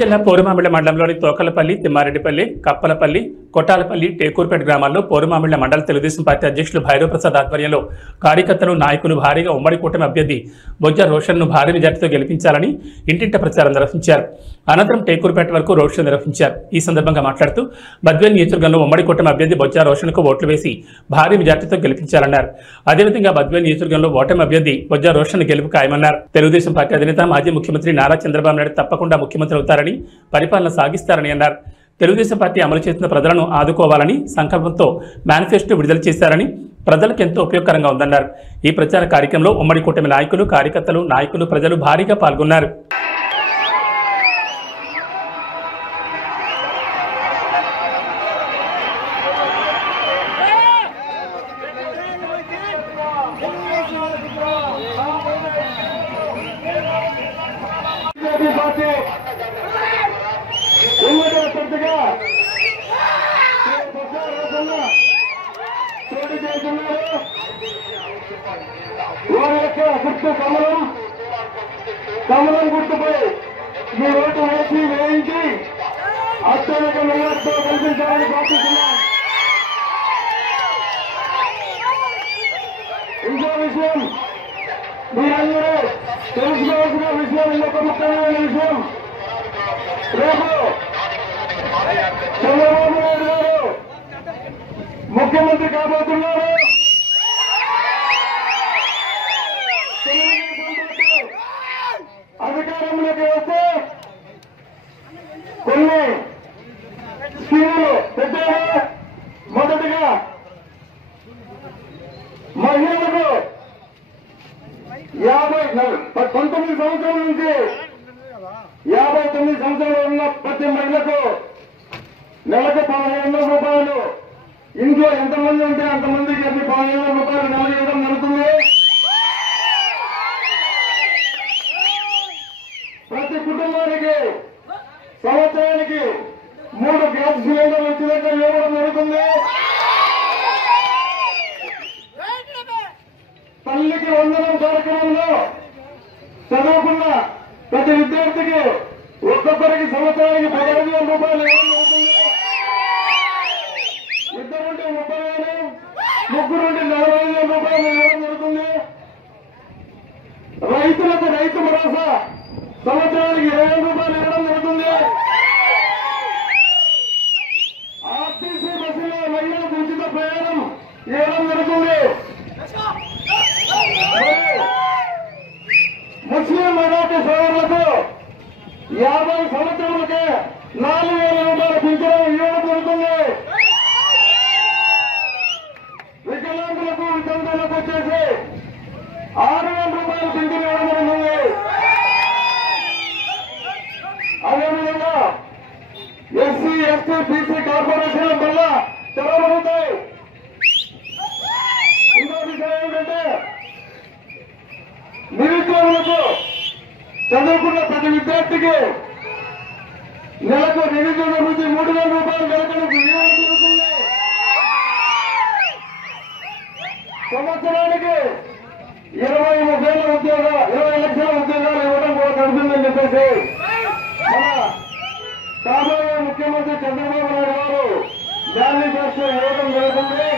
జిల్లా పోరుమామిళ్ల మండలంలోని తోకలపల్లి, తిమ్మారెడ్డిపల్లి, కప్పలపల్లి, కొట్టాలపల్లి, టేకూర్పేట గ్రామాల్లో పోరుమామిళ్ల మండల తెలుగుదేశం పార్టీ అధ్యక్షులు భైరవ్ ప్రసాద్ ఆధ్వర్యంలో కార్యకర్తలు, నాయకులు భారీగా ఉమ్మడి కూటమి అభ్యర్థి బొజ్జ రోషన్ను భారీ మెజార్టీతో గెలిపించాలని ఇంటింట ప్రచారం నిర్వహించారు. అనంతరం టేకూర్పేట వరకు రోడ్ షో నిర్వహించారు. ఈ సందర్భంగా మాట్లాడుతూ బద్వేల్ నియోజకవర్గంలో ఉమ్మడి కూటమి అభ్యర్థి బొజ్జ రోషన్కు ఓట్లు వేసి భారీ మెజార్టీతో గెలిపించాలన్నారు. అదేవిధంగా బద్వేల్ నియోజకవర్గంలో ఓటమి అభ్యర్థి బొజ్జ రోషన్ గెలుపు ఖాయమన్నారు. తెలుగుదేశం పార్టీ అధినేత మాజీ ముఖ్యమంత్రి నారా చంద్రబాబు నాయుడు తప్పకుండా ముఖ్యమంత్రి అవుతారని, పరిపాలన సాగిస్తారని అన్నారు. తెలుగుదేశం పార్టీ అమలు చేస్తున్న ప్రజలను ఆదుకోవాలని సంకల్పంతో మేనిఫెస్టో విడుదల చేశారని, ప్రజలకు ఎంతో ఉపయోగకరంగా ఉందన్నారు. ఈ ప్రచార కార్యక్రమంలో ఉమ్మడి కూటమి నాయకులు, కార్యకర్తలు, నాయకులు, ప్రజలు భారీగా పాల్గొన్నారు. కమలం గుర్తుపై మీ ఓటు వేయించి అత్యధిక మెజార్టీతో కల్పించాలని ప్రార్థిస్తున్నాం. ఇంకో విషయం మీరందరూ తెలుసుకోవాల్సిన విషయం, ఇంకొక ముఖ్యమైన విషయం, రేపు చంద్రబాబు నాయుడు గారు ముఖ్యమంత్రి కాబోతున్నారు. అధికారంలోకి వస్తే కొన్ని స్కీములు పెట్టారు. మొదటిగా మహిళలకు 19 సంవత్సరాల నుంచి 59 సంవత్సరాలు ఉన్న ప్రతి మహిళకు నెలకు 1500 రూపాయలు, ఇంట్లో ఎంతమంది ఉంటే అంతమందికి 1500 రూపాయలు నెలకు ఇవ్వడం జరుగుతుంది. ప్రతి కుటుంబానికి సంవత్సరానికి 3 గ్యాస్ సిలిండర్లు ఉచితంగా ఇవ్వడం జరుగుతుంది. తల్లికి వందనం కార్యక్రమంలో చదువుకున్న ప్రతి విద్యార్థికి ఒక్కొక్కరికి సంవత్సరానికి 15,000 రూపాయలు ఇవ్వడం జరుగుతుంది. ఇద్దరుంటే 30,000, ముగ్గురుంటే 40,000 రూపాయలు ఇవ్వడం జరుగుతుంది. రైతులకు రైతు భరోసా సంవత్సరానికి 20,000 రూపాయలు ఇవ్వడం జరుగుతుంది. ఆర్టీసీ బస్సులో మహిళలకు ఉచిత ప్రయాణం ఇవ్వడం జరుగుతుంది. ముస్లిం మైనార్టీ సోదరులకు 50 సంవత్సరాలకే 4,000 రూపాయల పింఛను ఇవ్వడం జరుగుతుంది. వికలాంగులకు, వితంతువులకు వచ్చేసి 6,000 రూపాయల పింఛను ఇవ్వడం జరుగుతుంది. అదేవిధంగా ఎస్సీ, ఎస్టీ, బీసీ కార్పొరేషన్ల వల్ల తెరవబడతాయి. ఇంకో విషయం ఏమిటంటే నిరుద్యోగులకు, చదువుకున్న ప్రతి విద్యార్థికి నెలకు నిరుద్యోగ వృత్తి 3,000 రూపాయలు నెలకు ఇవ్వడం జరుగుతుంది. సంవత్సరానికి 20 లక్షల ఉద్యోగాలు ఇవ్వడం కూడా జరుగుతుందని చెప్పేసి మన కాబోయే ముఖ్యమంత్రి చంద్రబాబు నాయుడు గారు మేనిఫెస్టో ఇవ్వడం జరుగుతుంది.